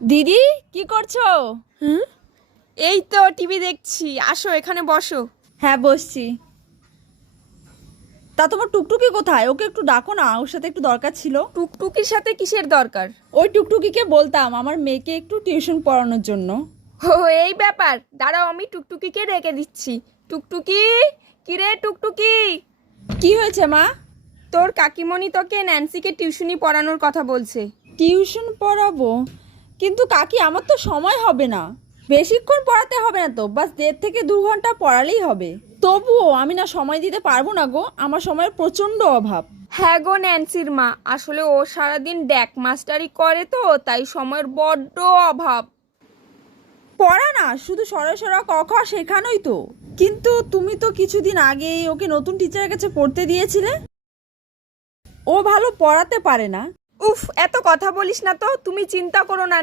দিদি কি করছো? হুম, এই তো টিভি দেখছি। আসো এখানে বসো। হ্যাঁ বসছি। তা তোমার টুকটুকি কোথায়? ওকে একটু ডাকো না, ওর সাথে একটু দরকার ছিল। টুকটুকির সাথে কিসের দরকার? ওই টুকটুকিকে বলতাম আমার মেয়েকে একটু টিউশন পড়ানোর জন্য। ও, এই ব্যাপার। দাঁড়াও, আমি টুকটুকিকে রেখে দিচ্ছি। টুকটুকি, কিরে টুকটুকি? কি হয়েছে মা? তোর কাকিমণি তোকে ন্যান্সিকে টিউশনি পড়ানোর কথা বলছে। টিউশন পড়াবো? কিন্তু কাকি আমার তো সময় হবে না। বেশিক্ষণ পড়াতে হবে না তো, বাস 1.5 থেকে 2 ঘন্টা পড়ালেই হবে। তবুও আমি না সময় দিতে পারবো না গো, আমার সময়ের প্রচণ্ড অভাব। হ্যাঁ গো ন্যান্সির মা, আসলে ও সারাদিন ড্যাক মাস্টারি করে তো, তাই সময়ের বড্ড অভাব। পড়া না, শুধু সরা ক খ শেখানোই তো। কিন্তু তুমি তো কিছুদিন আগেই ওকে নতুন টিচারের কাছে পড়তে দিয়েছিলে। ও ভালো পড়াতে পারে না। উফ, এত কথা বলিস না তো। তুমি চিন্তা করো না।